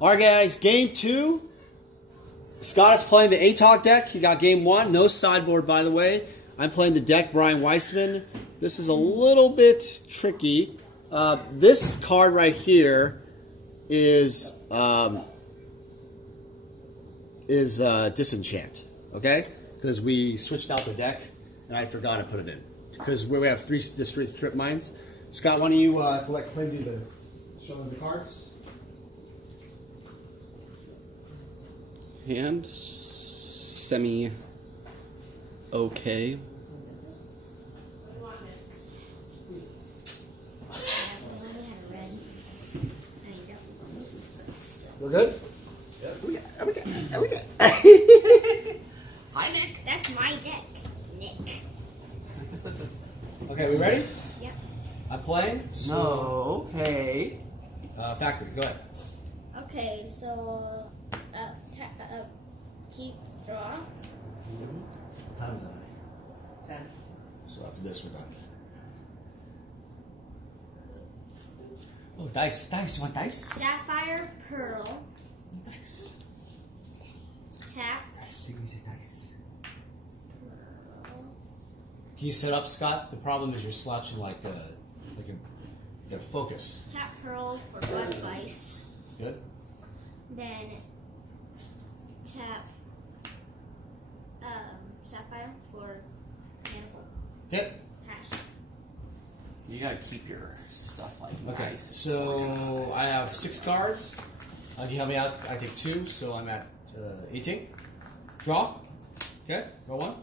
Alright guys, game 2. Scott is playing the HURK-ATOG deck. He got game 1. No sideboard, by the way. I'm playing the deck Brian Weissman. This is a little bit tricky. This card right here is Disenchant. Okay? Because we switched out the deck and I forgot to put it in. Because we have three strip mines. Scott, why don't you let Clint do the show them the cards? Hand semi okay. We're good? Yeah, we got. Hi, Nick. That's my deck, Nick. Okay, we ready? Yep. I'm playing. So, No. Okay. Factory, go ahead. Okay, so keep draw. What time is it? 10. So after this, we're done. Oh, dice. You want dice? Sapphire, pearl. Dice. Tap. Dice. You can say dice. Can you set up, Scott? The problem is you're slouching like you gotta focus. Tap pearl for black vice. That's good. Then tap sapphire for handful. Yep. Pass. You gotta keep your stuff like Okay, nice. so I have 6 cards. Can you help me out? I take 2, so I'm at 18. Draw. Okay, roll 1.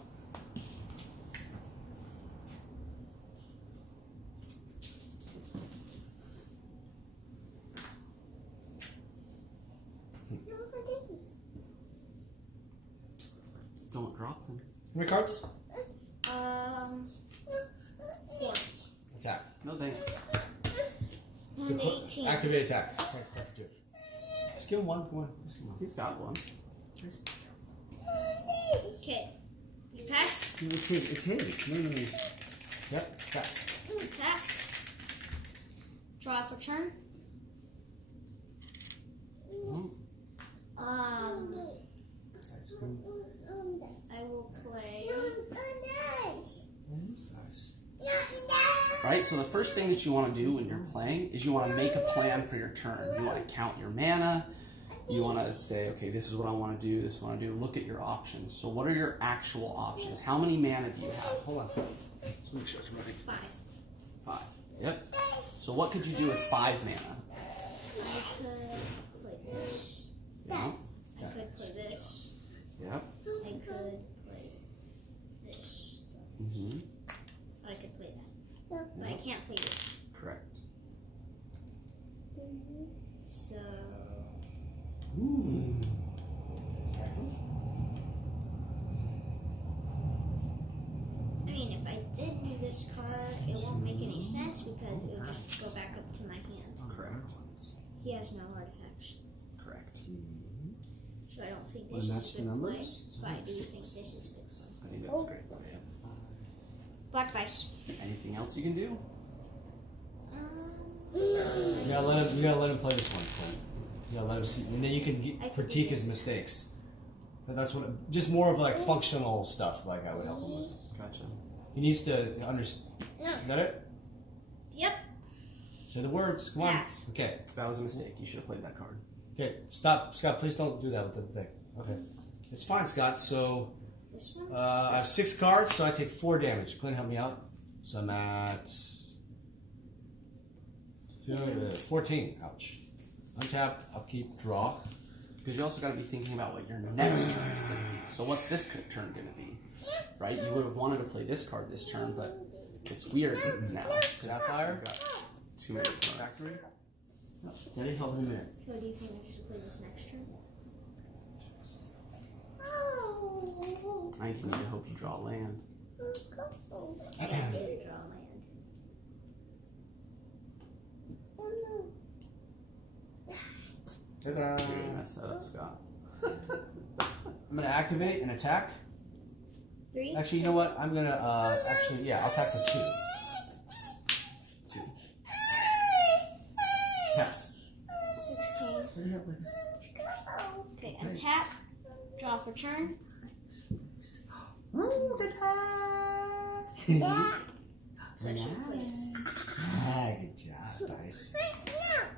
Don't drop them. How many cards? 4. Attack. No thanks. And 18. Activate attack. Just give him one. Come on. He's got one. Okay. You pass. It's his. No. Yep, pass. Tap. Draw for turn. Oh. I will play. Right, so the first thing that you want to do when you're playing is you want to make a plan for your turn. You want to count your mana. You want to say, okay, this is what I want to do, this is what I want to do. Look at your options. So what are your actual options? How many mana do you have? Hold on. Let's make sure it's ready. 5. 5. Yep. So what could you do with 5 mana? I could play this. Yeah. I could play this. Yep. I could play this. Mm-hmm. I could play that. But I can't play this. Correct. So. Ooh. I mean, if I did do this card, it won't make any sense because it would just go back up to my hand. Correct. He has no artifacts. Correct. So I don't think this is a good play. But I do think this is a good play. I think that's a great play. Black vice. Anything else you can do? You gotta let him play this one, Clint. You gotta let him see, and then you can critique his mistakes. That's what, just more of like functional stuff. Like I would help him with. Gotcha. He needs to understand. Is that it? Yep. Say the words. Come Pass. on. Okay. That was a mistake. You should have played that card. Okay. Stop, Scott. Please don't do that with the thing. Okay. It's fine, Scott. So This one? I have 6 cards, so I take 4 damage. Clint, help me out. So I'm at 14. Ouch. Untap, upkeep, draw. Because you also got to be thinking about what your next turn is going to be. So what's this turn going to be? Right? You would have wanted to play this card this turn, but it's weird now. Sapphire. Got too many cards. Factory. Daddy, help me a minute. So do you think I should play this next turn? I think you need to hope you draw land. I did draw land. Ta-da. You're going to mess that up, Scott. I'm gonna activate and attack. 3? Actually, you know what? I'm gonna I'll attack for 2. Pass. 16. the hell, Lucas? Okay, untap. Draw for turn. Roll the die. So I should play this. Good job, dice.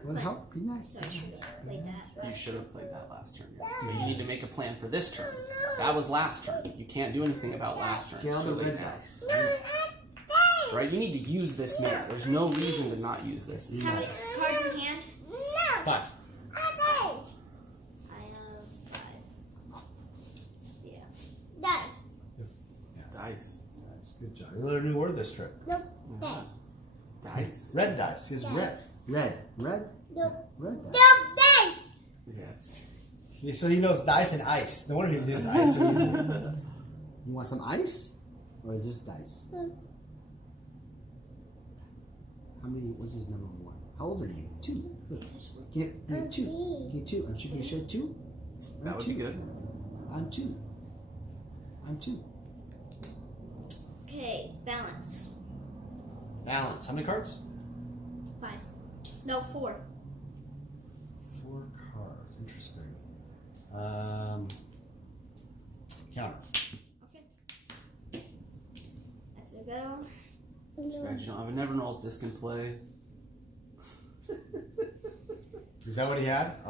Want to help? Be nice. So I should have played that. You should have played that last turn. But you need to make a plan for this turn. That was last turn. You can't do anything about last turn. Get It's on too the late red now. dice. Right? You need to use this mana. There's no reason to not use this. How many cards in hand? 5. I have 5. Yeah. Dice. That's good job. You learned a new word this trip. Dice. Red dice. He's red. Red dice. Yes. So he knows dice and ice. No wonder he does ice so easy. You want some ice? Or is this dice? How many? What's his number 1? How old are you? 2. Look. Get 2. Get 2. Aren't you going to show 2? That would be good. I'm 2. I'm 2. Okay, balance. Balance. How many cards? 5. No, 4. 4 cards. Interesting. Counter. Okay. That's a go. Scratch, you don't have a Never Rolls disc in play. Is that what he had? He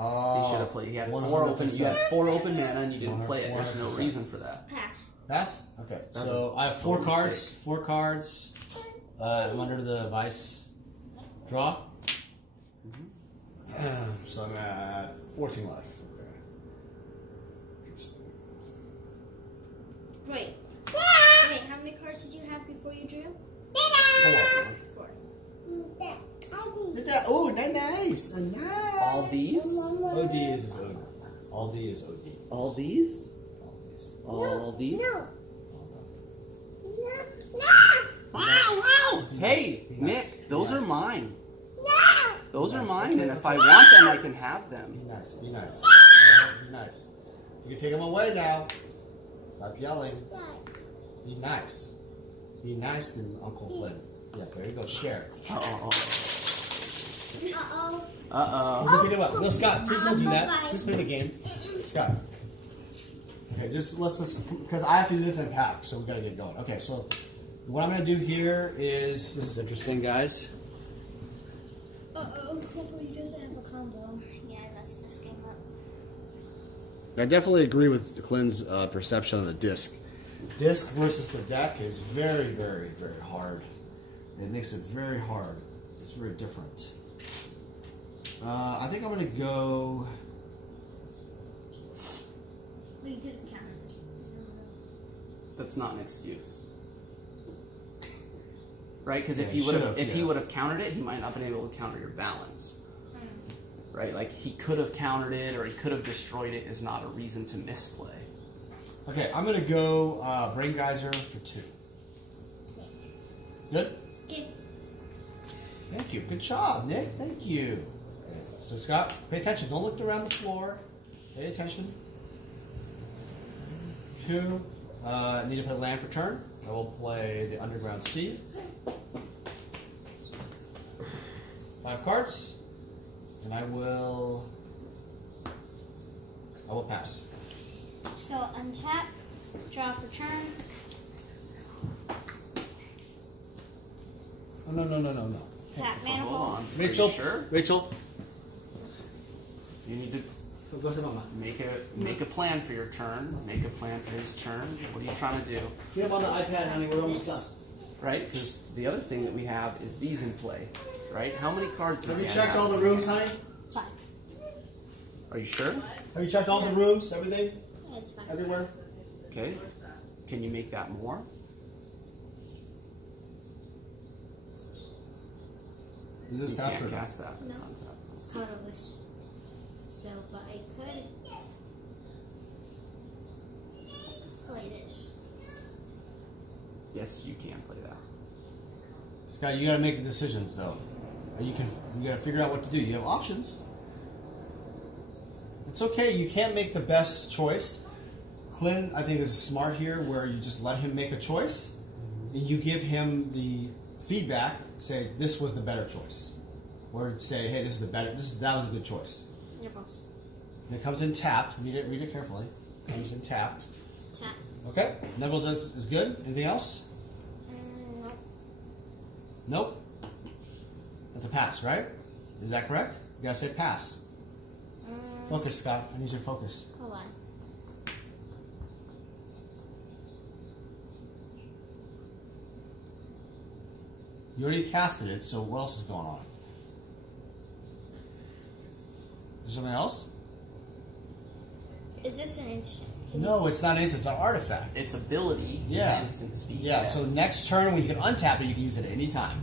should have played. He had 4 open. You had 4 open mana and you didn't play it. There's no 100%. reason for that. Pass. Pass? Okay. That's So a I have 4 total cards. mistake. 4 cards. I'm under the vice. Draw. So I'm at 14 left. Okay. Interesting. Wait. Wait, how many cards did you have before you drew? 4. 4. Oh, nice. Nice. All these? OD is his OD. All D is OD. All these? All these. All these? Wow. Hey, Be nice. Nick, those Be are nice. mine. Those are Nice. mine, Okay, and if okay. I want them, I can have Be them. nice. Be nice. Be nice. You can take them away now. Stop yelling. Be nice. Be nice to Uncle Flynn. Yeah, there you go. Share. Uh-oh. Uh-oh. Uh-oh. We're looking him up. No, Scott, please don't do that. Please play the game. Scott. Okay, let's because I have to do this in pack, so we gotta get going. Okay, so what I'm gonna do here is this is interesting, guys. Uh-oh. Hopefully he doesn't have a combo. Yeah, I messed this game up. I definitely agree with Clint's perception of the disc. Disc versus the deck is very, very, very hard. It makes it very hard. It's very different. I think I'm gonna go. But you didn't count it. That's not an excuse. Right? Because Yeah, if he he yeah. would have countered it, he might not have been able to counter your balance. Right? Like he could have countered it or he could have destroyed it is not a reason to misplay. Okay, I'm gonna go Brain Geyser for 2. Good? Okay. Thank you. Good job, Nick. Thank you. Okay, so Scott, pay attention. Don't look around the floor. Pay attention. 2. Need to play land for turn. I will play the Underground Sea. 5 cards. And I will pass. So untap, draw for turn. Oh, no. Tap So mana hold hole. on. Rachel, Are you sure? Rachel. You need to Go to Mama. make a plan for your turn. Make a plan for his turn. What are you trying to do? Get him on the iPad, honey. We're almost done. Right? Because the other thing that we have is these in play. Right? How many cards does Have you Dan checked have? all the rooms, honey? 5. Are you sure? Have you checked all the rooms? Everything? Yeah, it's 5. Everywhere? Okay. Can you make that more? Is this You tap can't or not? cast that. It's No. on top. It's colorless. So, but I could play this. Yes, you can play that. Scott, you got to make the decisions though. You got to figure out what to do. You have options. It's okay. You can't make the best choice. Clint, I think, is smart here, where you just let him make a choice, and you give him the feedback. Say this was the better choice, or say, hey, that was a good choice. Your voice. And it comes in tapped. Read it carefully. It comes in tapped. Tap. Okay. Neville's is good. Anything else? Nope. Nope. That's a pass, right? Is that correct? You gotta say pass. Focus, Scott. I need your focus. Hold on. You already casted it, so what else is going on? Is there something else? Is this an instant? No, it's not instant. It's an artifact. Its ability Yeah. is instant speed. Yeah, yes. so next turn when you can untap it, you can use it at any time.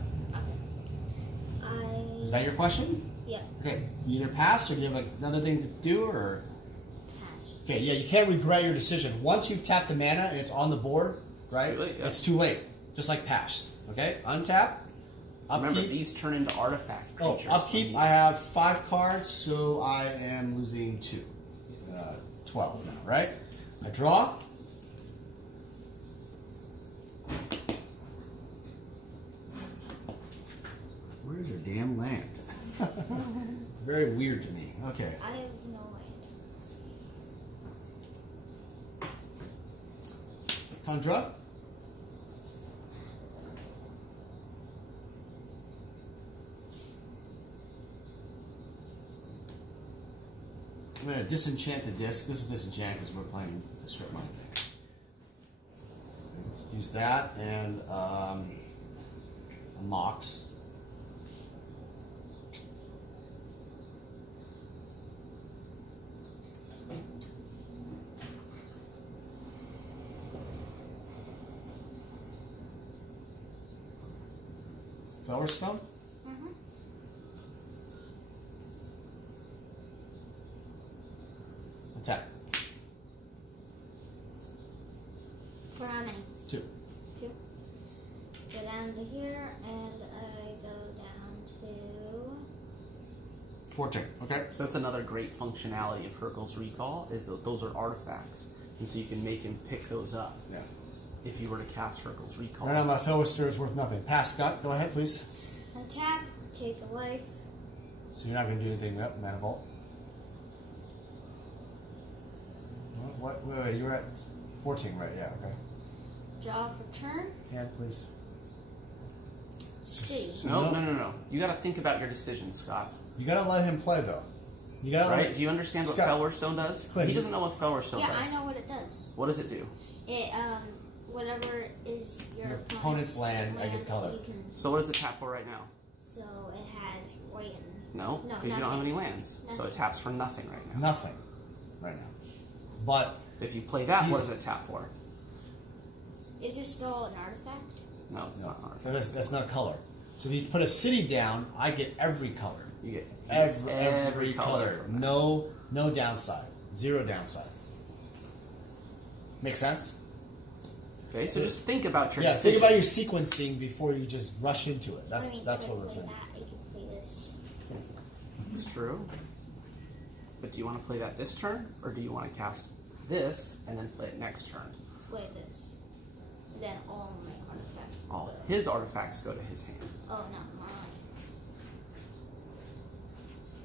Okay. Is that your question? Yep. Okay, you either pass or do you have another thing to do, or? Pass. Okay, yeah, you can't regret your decision. Once you've tapped the mana and it's on the board, right? too late, yeah. It's too late. Just like pass. Okay, untap. Upkeep. Remember, these turn into artifact Oh, creatures. upkeep. I have 5 cards, so I am losing 2. 12 now, right? I draw. Where's your damn land? Very weird to me. Okay. I have no land. Tundra. I'm going to disenchant the disc. This is disenchant because we're playing the strip mine thing. Let's use that and a Mox. Fellerstone? Mm-hmm. Attack. For how many? 2. 2. Go down to here, and I go down to... 14. Okay. So that's another great functionality of HURK-ATOG's Recall, is that those are artifacts. And so you can make him pick those up Yeah. if you were to cast HURK-ATOG's Recall. Right now my Fellerstone is worth nothing. Pass, Scott. Go ahead, please. Attack, take a life. So you're not going to do anything with Mana Vault? What? Wait, you're at 14, right? Yeah, okay. Draw for turn. Hand, please. City. No. You got to think about your decisions, Scott. You got to let him play, though. You got to let Right? him... Do you understand what Scott. Fellerstone does? Clint, He doesn't know what Fellerstone Yeah, does. I know what it does. What does it do? It, whatever is your opponent's land, I get color. You can, So what does it tap for right now? so it has white and... No, No, because you don't have nothing. any lands. So it Nothing. taps for nothing right now. Nothing. Right now. But... If you play that, what He's- does it tap for? Is it still an artifact? No, it's not. That's not color. So if you put a city down, I get every color. You get Every color. from that. No downside. 0 downside. Make sense? Okay, so just think about your Yeah, decision. think about your sequencing before you just rush into it. That's I mean, that's if what I we're play saying. that, I can play this. It's true. But do you want to play that this turn, or do you want to cast this and then play it next turn? Play this. Then all my artifacts. All his artifacts go to his hand. Oh, not mine.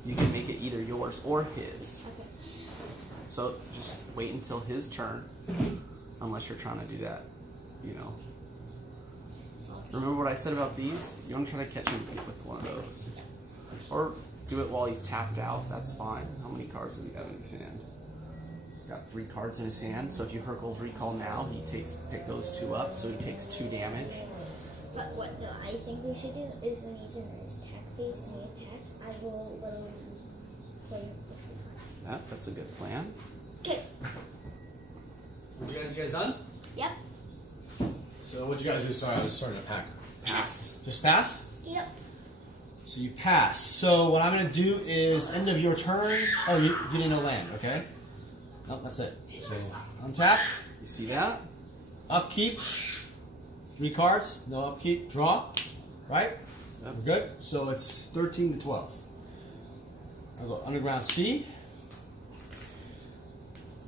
You can make it either yours or his. Okay. So just wait until his turn, unless you're trying to do that, you know. Remember what I said about these? You want to try to catch him with one of those. Or do it while he's tapped out, that's fine. How many cards does he have in his hand? He's got 3 cards in his hand, so if you HURK-ATOG's Recall now, pick those 2 up, so he takes 2 damage. But what I think we should do is when he's in his attack phase and he attacks, I will literally play with the card. That's a good plan. Okay. You guys done? Yep. So what'd you guys do? Sorry, I was starting to pack. Pass. Just pass? Yep. So you pass. So what I'm going to do is end of your turn. Oh, you getting no land, okay? Nope, that's it. So untap, You see that? upkeep, 3 cards, no upkeep, draw, right? Yep. We're good? So it's 13 to 12. I'll go Underground Sea.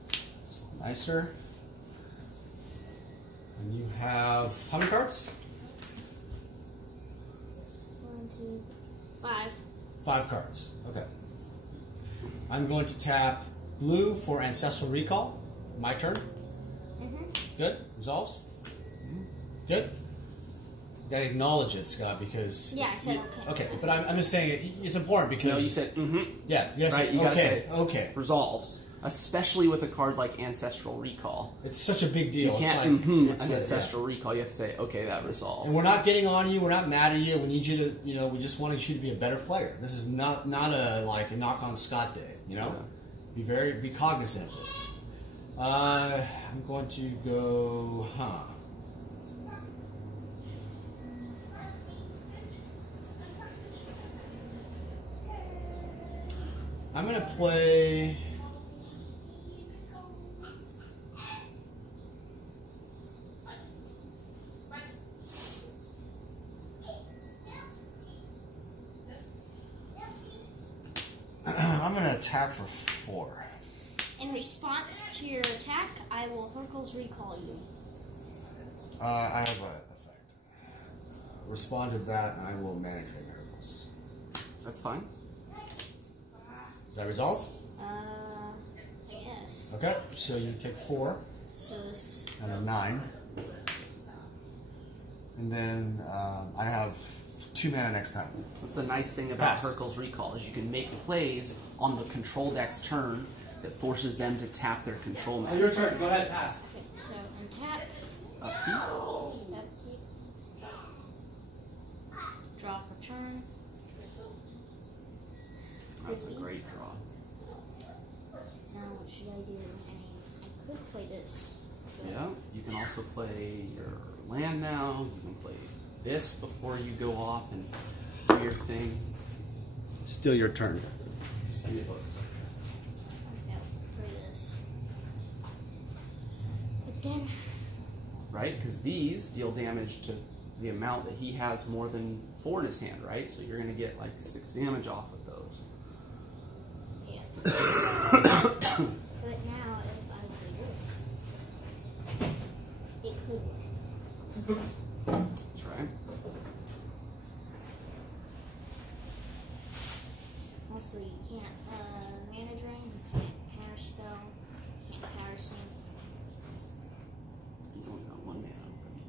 It's a little nicer. And you have how many cards? 1, 2, 5. 5 cards. Okay. I'm going to tap blue for Ancestral Recall. My turn. Good. Resolves. Good. You gotta acknowledge it, Scott, because Yeah, I said okay. Okay, but I'm just saying it's important because No, you said Yeah, you gotta right. say You gotta okay. say Okay. resolves, especially with a card like Ancestral Recall. It's such a big deal. You can't it's an like, Ancestral Recall. You have to say okay, that resolves. And we're not getting on you. We're not mad at you. We need you to, we just want you to be a better player. This is not a knock on Scott day. Be cognizant of this. I'm going to go, I'm going to play. I'm going to attack for 4. In response to your attack, I will Hurkles recall you. I have an effect. Respond to that, and I will manage Hurkles. That's fine. Does that resolve? I guess. Okay, so you take 4. So this. And a 9. And then I have 2 mana next time. That's the nice thing about Pass. Hurkles Recall is you can make plays on the control deck's turn that forces them to tap their control mana. Your turn. Go ahead, pass. Okay, so untap. Upkeep. Upkeep. Draw for turn. That's a great draw. Now what should I do? I could play this. Yeah, you can also play your land now. You can play this before you go off and do your thing. Still your turn. Okay, play this. But then. Right? Because these deal damage to the amount that he has more than 4 in his hand, right? So you're going to get like 6 damage off with those. Yeah. But now, if I play this, it could. That's right. Also, you can't mana drain, you can't counterspell, you can't countersink. He's only got 1 mana.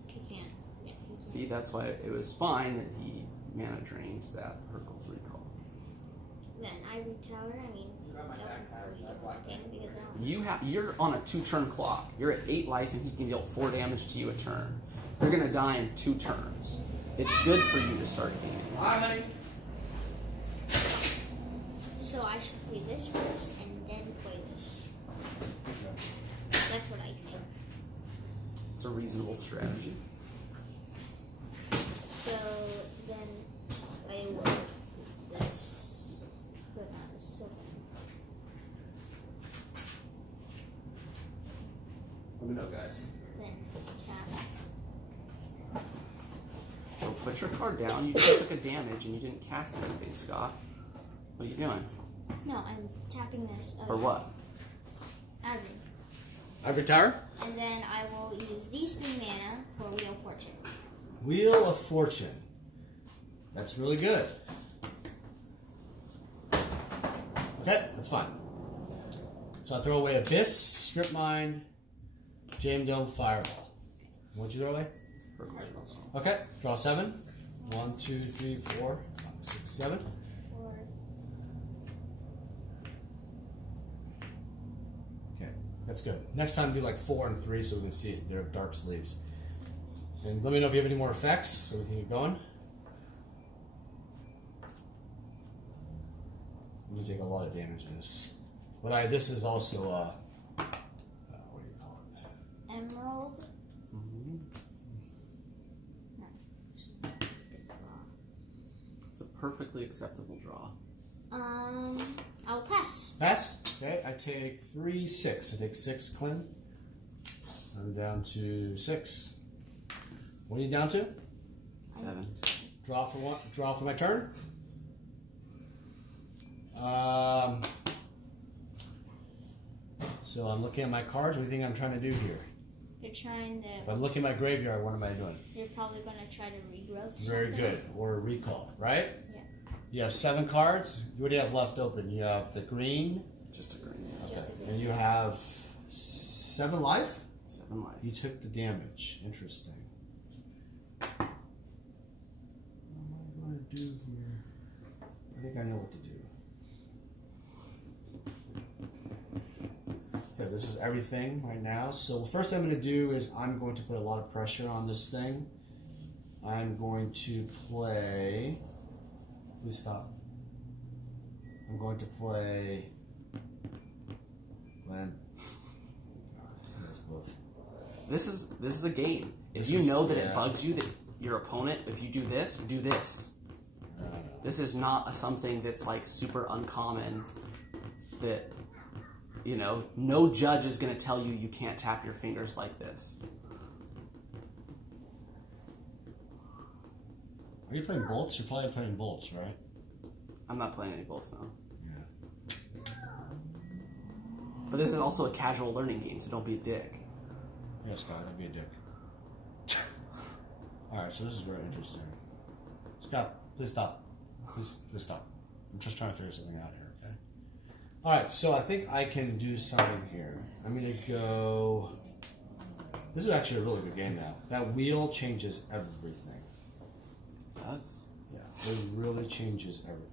You can't. Yeah, you can't. See, that's why it was fine that he mana drains that Hurkles Recall. Then Ivory Tower, I mean, that would really do one thing because I don't. You're on a 2-turn clock. You're at 8 life and he can deal 4 damage to you a turn. You're going to die in 2 turns. It's good for you to start gaining. Hi, honey. So I should play this first and then play this. That's what I think. It's a reasonable strategy. So then I will do this. But not so Let me know, guys. then tap. So put your card down. You just took a damage and you didn't cast anything, Scott. What are you doing? No, I'm tapping this. For what? Ivory. Ivory Tower? And then I will use these 3 mana for Wheel of Fortune. Wheel of Fortune. That's really good. Okay, that's fine. So I throw away Abyss, Strip Mine, Jam Dome, Fireball. What'd you throw away? Okay, draw 7. 1, 2, 3, 4, 5, 6, 7. Okay, that's good. Next time do like 4 and 3 so we can see if they're dark sleeves. And let me know if you have any more effects so we can get going. I'm gonna take a lot of damage in this. But this is also what do you call it? Emerald. It's a perfectly acceptable draw. I'll pass. Pass? Okay, I take 3, 6. I take 6, Clint. I'm down to 6. What are you down to? 7. Draw for what? Draw for my turn. So I'm looking at my cards. What do you think I'm trying to do here? You're trying to. If I'm looking at my graveyard, what am I doing? You're probably going to try to regrowth. Very something. good. Or recall, right? Yeah. You have 7 cards. What do you have left open? You have the green, Just a green. Just a green. And you have 7 life? 7 life. You took the damage. Interesting. What am I going to do here? I think I know what to do. Okay, this is everything right now. So the first thing I'm going to do is I'm going to put a lot of pressure on this thing. I'm going to play... Please stop. I'm going to play... Glenn. Both. This is a game. If you know that it bugs you that your opponent, if you do this, do this. This is not something that's like super uncommon that, you know, no judge is going to tell you you can't tap your fingers like this. Are you playing bolts? You're probably playing bolts, right? I'm not playing any bolts now. Yeah. But this is also a casual learning game, so don't be a dick. Yeah, Scott, don't be a dick. Alright, so this is very interesting. Scott, please stop. Please stop. I'm just trying to figure something out here, okay? Alright, so I think I can do something here. I'm going to go... This is actually a really good game now. That wheel changes everything. That's... Yeah, it really changes everything.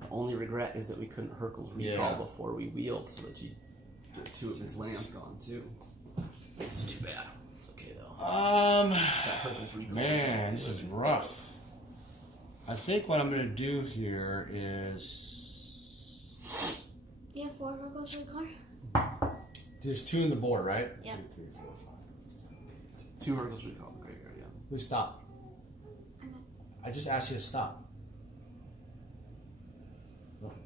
The only regret is that we couldn't Hercules recall before we wheeled, so that you get 2 of his lands gone too. It's too bad. It's okay though. That Hercules recall. Man, this is rough. I think what I'm going to do here is... You have 4 Hercules in the car? There's 2 in the board, right? Yep. 2, 3, 4, 5. 2 Hercules recall in the graveyard, yeah. Please stop. I just asked you to stop.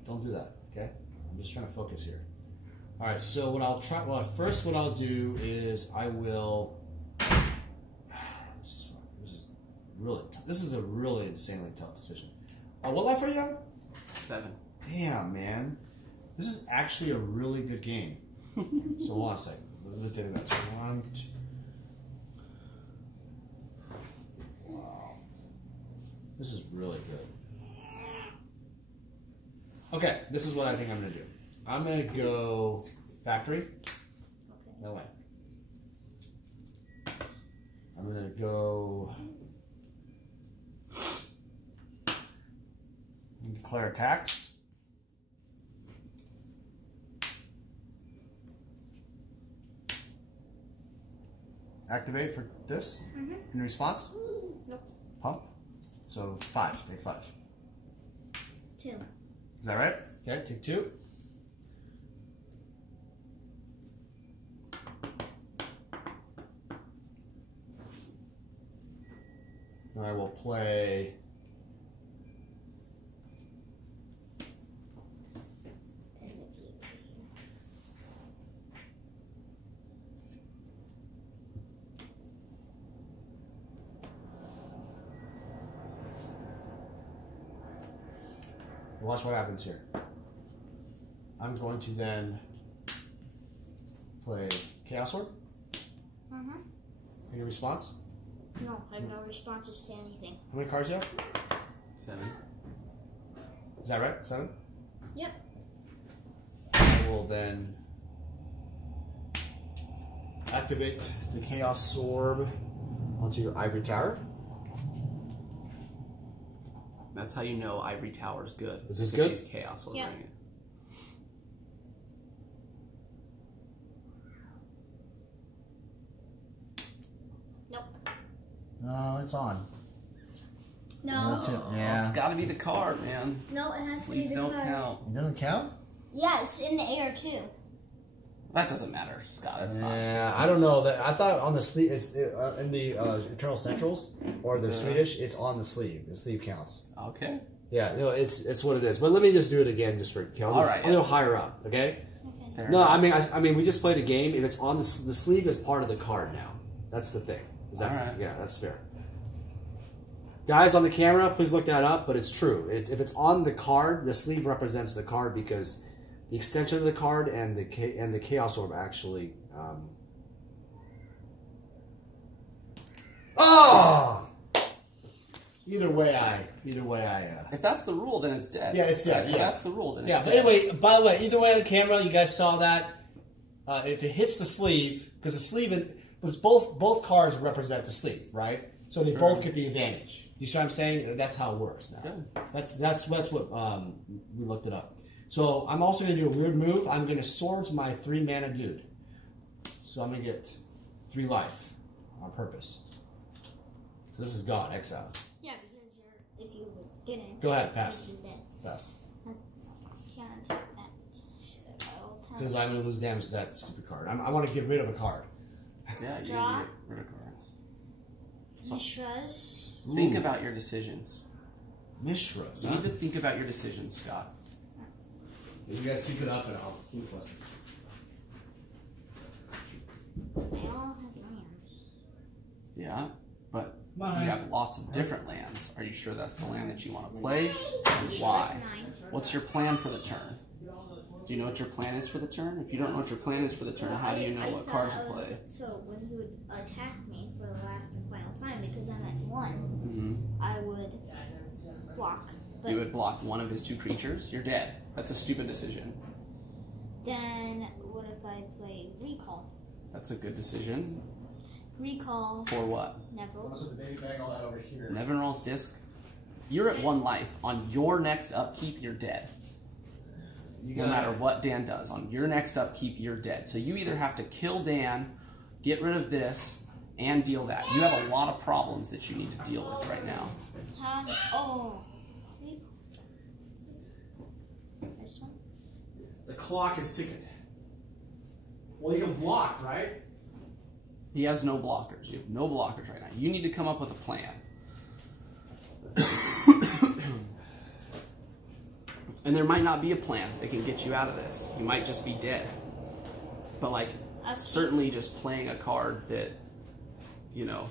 Don't do that, okay? I'm just trying to focus here. All right, so what I'll try. Well, first, what I'll do is I will. This is really. This is a really insanely tough decision. What life are you on? 7. Damn, man. This is actually a really good game. So hold on a second. Let me think about it. 1, 2. Wow. This is really good. Okay, this is what I think I'm going to do. I'm going to go factory. Okay. No way. I'm going to go declare attacks. Activate for this in response. Nope. Pump. So 5. Take 5. 2. Is that right? Okay, take 2. Then I will play watch what happens here. I'm going to then play Chaos Orb. Any response? No, I have no responses to anything. How many cards do you have? 7. Is that right? 7? Yep. I will then activate the Chaos Orb onto your Ivory Tower. That's how you know Ivory Tower's good. Is this good? He's Chaos will bring it. Nope. No, it's on. No. Yeah. It's got to be the card, man. No, it has to be Sleeves the don't card. count. It doesn't count? Yeah, it's in the air too. That doesn't matter, Scott. It's not. Yeah, I don't know. That I thought on the sleeve, it's in the Eternal Centrals or the Swedish, it's on the sleeve. The sleeve counts. Okay. Yeah, no, it's what it is. But let me just do it again, just for All right. I'll go higher up, okay? Fair No, enough. I mean, we just played a game. If it's on the sleeve, is part of the card now. That's the thing. Is that All right. Yeah, that's fair. Guys on the camera, please look that up. But it's true. If it's on the card, the sleeve represents the card because the extension of the card and the Chaos Orb actually. Oh! Either way, I. If that's the rule, then it's dead. Yeah, it's dead. If Yeah, that's the rule, then it's yeah. But dead. anyway, by the way, either way on the camera, you guys saw that. If it hits the sleeve, because the sleeve, because both cards represent the sleeve, right? So they both get the advantage. You see what I'm saying? That's how it works now. Good. That's what we looked it up. So I'm also going to do a weird move. I'm going to swords my 3 mana dude. So I'm going to get 3 life on purpose. So this is gone, exile. Yeah, because if you didn't. Go ahead, pass. You'd be dead. Pass. I can't attack that. Because I'm going to lose damage to that stupid card. I want to get rid of a card. Yeah, you Draw. need to get rid of cards. So Mishras. think about your decisions. Mishras, You need to think about your decisions, Scott. You guys keep it up and I'll keep listening. They all have lands. Yeah, but Mine. you have lots of different lands. Are you sure that's the land that you want to play? And why? What's your plan for the turn? Do you know what your plan is for the turn? If you don't know what your plan is for the turn, how do you know what card to play? So when he would attack me for the last and final time, because I'm at 1, I would block. But You would block one of his 2 creatures? You're dead. That's a stupid decision. then what if I play Recall? That's a good decision. Recall For what? Neville's. Put the baby bag all that over here. Nevinyrral's Disc. You're at 1 life. On your next upkeep, you're dead. No matter what Dan does. On your next upkeep, you're dead. So you either have to kill Dan, get rid of this, and deal that. You have a lot of problems that you need to deal with right now. Oh. This one? The clock is ticking. Well, you can block, right? He has no blockers. You have no blockers right now. You need to come up with a plan. And there might not be a plan that can get you out of this. You might just be dead. But, like, certainly just playing a card that, you know,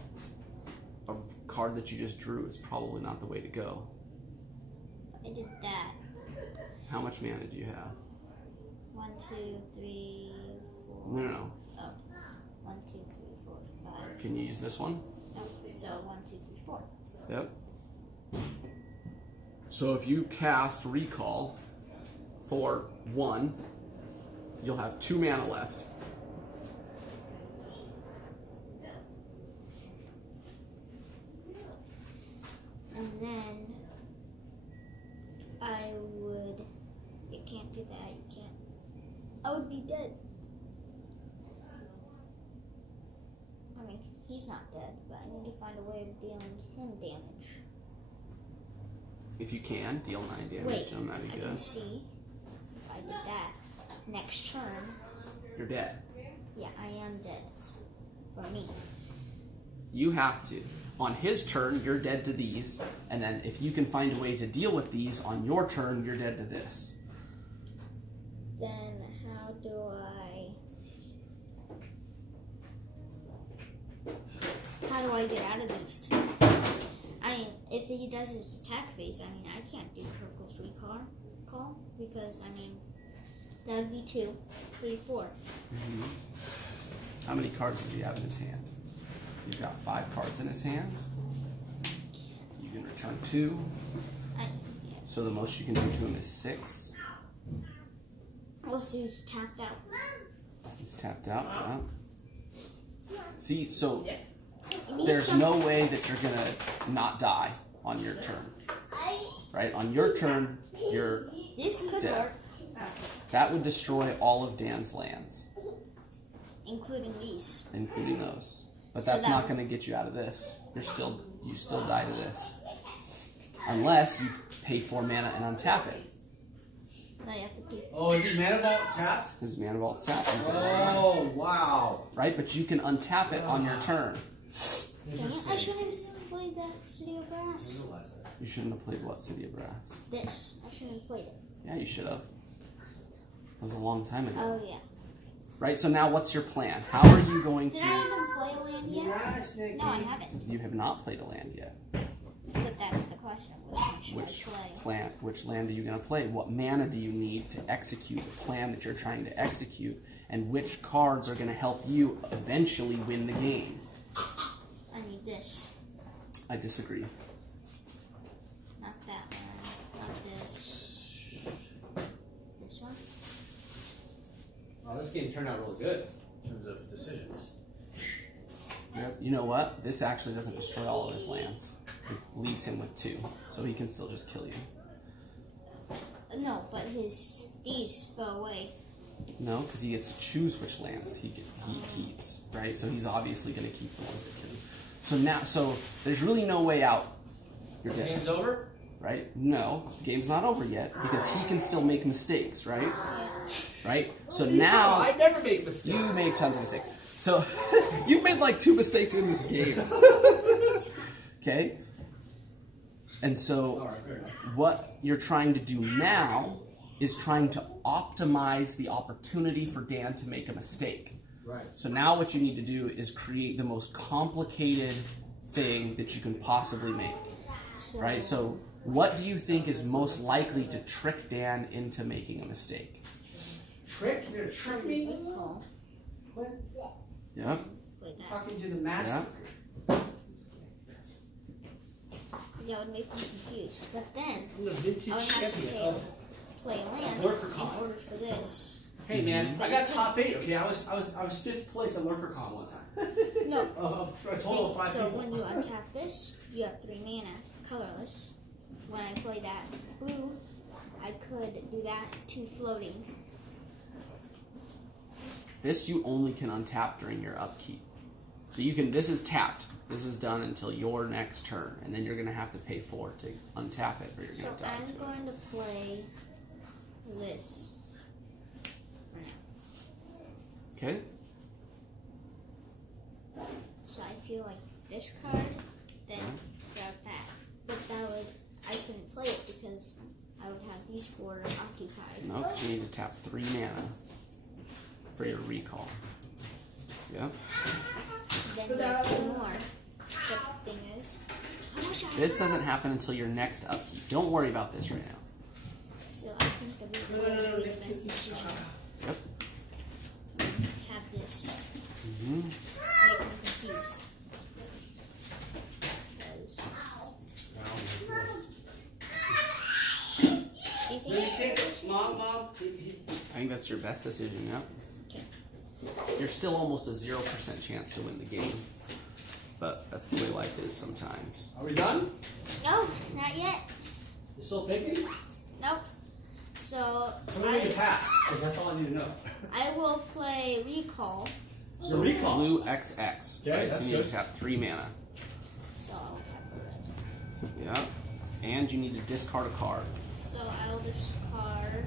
a card that you just drew is probably not the way to go. I did that. How much mana do you have? 1, 2, 3, 4. No. Oh. 1, 2, 3, 4, 5. Can you use this one? Oh, so 1, 2, 3, 4. Yep. So if you cast Recall for 1, you'll have 2 mana left. And then I would. You can't do that. You can't. I would be dead. I mean, he's not dead, but I need to find a way of dealing him damage. If you can, deal 9 damage Wait, to him, that'd be I good. can see if I did that. Next turn, You're dead. yeah, I am dead. For me. You have to. On his turn, you're dead to these, and then if you can find a way to deal with these, on your turn, you're dead to this. Then how do I get out of these 2? I mean, if he does his attack phase, I mean, I can't do Purple's Recall because, I mean, that would be 2, 3, 4. Mm-hmm. How many cards does he have in his hand? He's got 5 cards in his hand. You can return 2. So the most you can do to him is 6. Also, he's tapped out. He's tapped out, yeah. See, so You need there's some- no way that you're gonna not die on your turn. Right? On your turn, you're This could dead. work, That would destroy all of Dan's lands, including these. including those. But So that's that not would- gonna get you out of this. You still die to this. Unless you pay 4 mana and untap it. Now you have to keep. Oh, is his mana vault tapped? His mana vault's tapped. Oh, wow. Right? But you can untap it on your turn. Dang it, I shouldn't have played that City of Brass. You shouldn't have played what City of Brass? This. I shouldn't have played it. Yeah, you should have. It was a long time ago. Oh, yeah. Right, so now what's your plan? How are you going Did to... I even play a land yet? No, I haven't. You have not played a land yet. But that's the question. Which should I play? Which land are you going to play? What mana do you need to execute the plan that you're trying to execute? And which cards are going to help you eventually win the game? I need this. I disagree. Oh, this game turned out really good in terms of decisions. Yep. You know what? This actually doesn't destroy all of his lands. It leaves him with 2, so he can still just kill you. No, but these go away. No, because he gets to choose which lands he keeps, right? So he's obviously going to keep the ones that kill you. So there's really no way out. You're dead. Game's over? Right? No, the game's not over yet because he can still make mistakes, right? Right? So now I never make mistakes. you make tons of mistakes. So you've made like 2 mistakes in this game. Okay? And so what you're trying to do now is trying to optimize the opportunity for Dan to make a mistake. Right. So now what you need to do is create the most complicated thing that you can possibly make. Right? So what do you think is most likely to trick Dan into making a mistake? Trick? You're gonna trick me? What? Yep. Talking to the master. Yeah. That would make me confused. But then I'm the vintage I would have champion to of play a land LurkerCon. in order for this. Hey man, I got top 8. Okay, I was 5th place at LurkerCon one time. No. Of a total of 5 So people. when you untap this, you have 3 mana, colorless. When I play that blue, I could do that 2 floating. This you only can untap during your upkeep. So you can, this is tapped. This is done until your next turn, and then you're going to have to pay 4 to untap it, or you're So going to die I'm to it. going to play this for now. Okay? So I feel like this card, then grab that. But that would, I couldn't play it because I would have these 4 occupied. No, 'cause you need to tap 3 mana for your recall. Yep. Then you have 2 more. But the thing is, how much I This doesn't happen until your next upkeep. Don't worry about this right now. So I think the recall would be the best decision. Yep. Have this. Mm-hmm. Make me confused. Because do you think Mom. I think that's your best decision, yep. Okay. You're still almost a 0% chance to win the game. But that's the way life is sometimes. Are we done? No, not yet. You still thinking? Nope. So I'm gonna need to pass, because that's all I need to know. I will play recall. So recall. Blue XX. Okay, right? that's so you good. need to tap 3 mana. So I'll tap the red. Yep. And you need to discard a card. So I'll discard.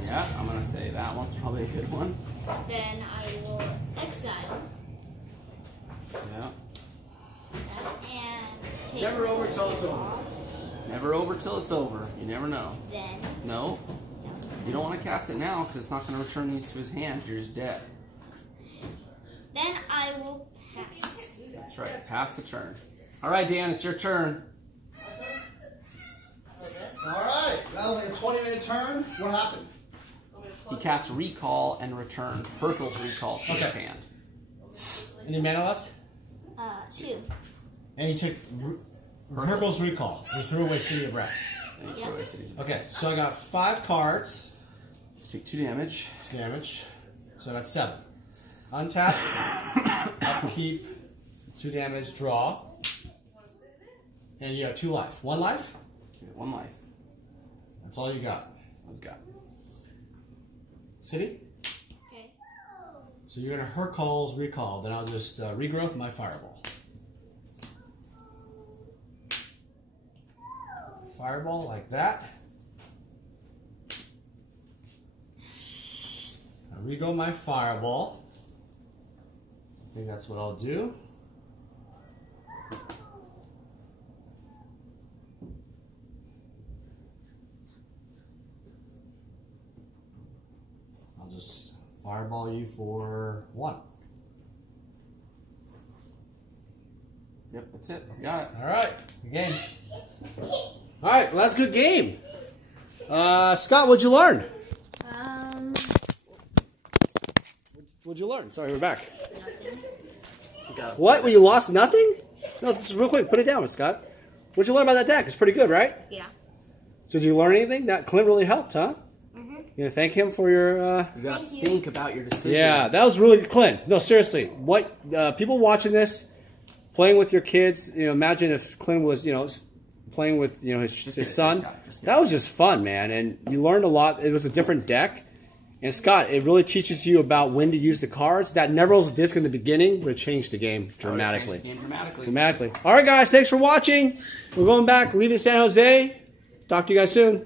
Yeah, I'm gonna say that one's probably a good one. Then I will exile Yeah. that and take. Never over till it's over. Never over till it's over. You never know. Then No. You don't want to cast it now because it's not going to return these to his hand. You're just dead. I will pass. That's right. Pass the turn. All right, Dan, it's your turn. All right, that was like a 20-minute turn. What happened? He cast Recall and returned Hurkle's Recall to his hand. Any mana left? 2. And you took Hurkle's Recall. You threw away City of Rest. Yep. Okay, so I got 5 cards. Take 2 damage. Damage. So I got 7. Untap. Upkeep. 2 damage. Draw. And you have 2 life. 1 life? 1 life. That's all you got. Let's go. City? Okay. So you're going to Hurkle's Recall. Then I'll just regrowth my Fireball. Fireball like that. I'll regrow my Fireball. I think that's what I'll do. I'll just Fireball you for 1. Yep, that's it. He's got it. All right, good game. All right, well, that's a good game. Scott, what'd you learn? What'd you learn? Sorry, we're back. Nothing. What? Well, you lost nothing? No, just real quick, put it down, Scott. What'd you learn about that deck? It's pretty good, right? Yeah. So did you learn anything? That Clint really helped, huh? Mm-hmm. You gonna thank him for your? You gotta think about your decision. Yeah, that was really Clint. No, seriously. What people watching this, playing with your kids? You know, imagine if Clint was, you know, playing with, you know, his son. That was just fun, man, and you learned a lot. It was a different deck. And Scott, it really teaches you about when to use the cards. That Neville's disc in the beginning would change the game dramatically. Dramatically. All right, guys, thanks for watching. We're going back, leaving San Jose. Talk to you guys soon.